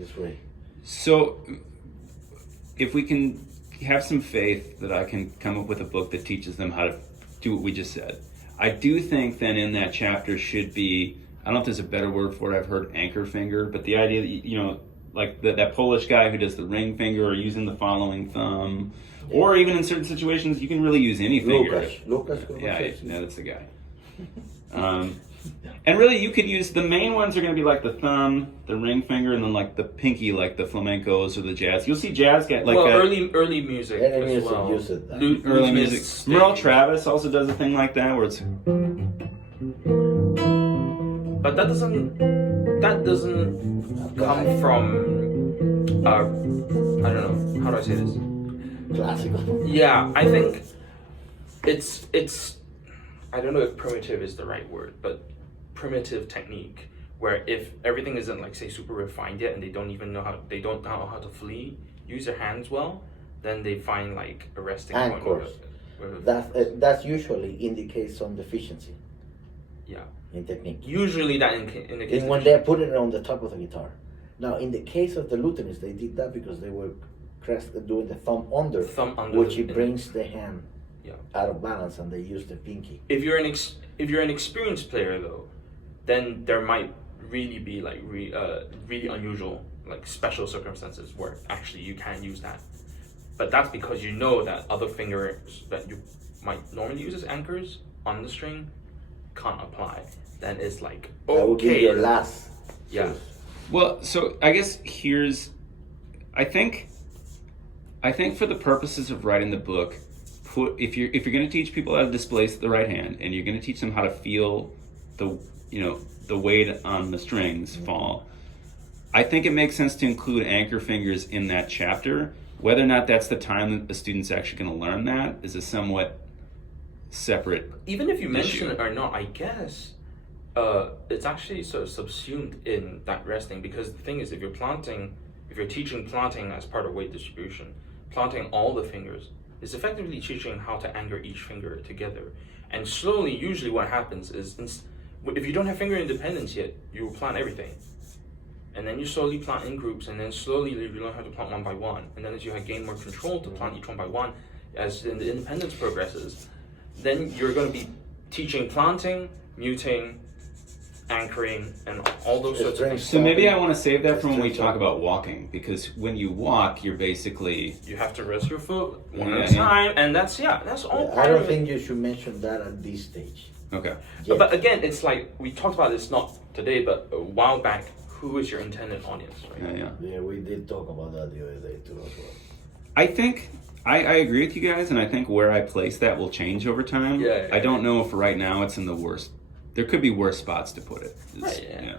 this way. So, if we can have some faith that I can come up with a book that teaches them how to do what we just said, I do think then in that chapter should be, I don't know if there's a better word for it, I've heard anchor finger, but the idea that, you know, like that Polish guy who does the ring finger or using the following thumb, or even in certain situations, you can really use any finger. Lucas. Yeah, that's the guy. And really, you could use, the main ones are going to be like the thumb, the ring finger, and then like the pinky, like the flamencos or the jazz. You'll see jazz get like early music as well. Use it. Early music. Merle Travis also does a thing like that where it's. But that doesn't come from I don't know, how do I say this? Classical. Yeah, I think it's I don't know if primitive is the right word, but primitive technique where if everything isn't like say super refined yet and they don't know how to flee, use their hands well, then they find like a resting point. Anchors. That usually indicates some deficiency. Yeah. In technique. Usually that indicates when they put it on the top of the guitar. Now, in the case of the Lutherans, they did that because they were doing the thumb under, which it brings the hand out of balance, and they use the pinky. If you're an experienced player though, then there might really be like really unusual, like special circumstances where actually you can use that. But that's because you know that other fingers that you might normally use as anchors on the string can't apply. Then it's like, okay. That would be your last. Yeah. Well, so I guess I think for the purposes of writing the book, if you're going to teach people how to displace the right hand, and you're going to teach them how to feel the weight on the strings fall, I think it makes sense to include anchor fingers in that chapter. Whether or not that's the time that the student's actually going to learn that is a somewhat separate even if you mention issue. it or not, I guess it's actually sort of subsumed in that resting, because the thing is, if you're teaching planting as part of weight distribution, planting all the fingers is effectively teaching how to anchor each finger together. And slowly, usually what happens is, if you don't have finger independence yet, you will plant everything. And then you slowly plant in groups, and then slowly you learn how to plant one by one. And then as you gain more control to plant each one by one, as the independence progresses, then you're going to be teaching planting, muting, anchoring, and all those sorts of things. So maybe I want to save that for when we talk about walking, because when you walk, you're basically... You have to rest your foot one at a time, and that's all part I don't of think you should mention that at this stage. Okay. Yes. But again, it's like, we talked about this not today, but a while back, who is your intended audience, right? Yeah, we did talk about that the other day too as well. I think... I agree with you guys, and I think where I place that will change over time. Yeah. I don't know if right now it's in the worst. There could be worse spots to put it. Right, yeah.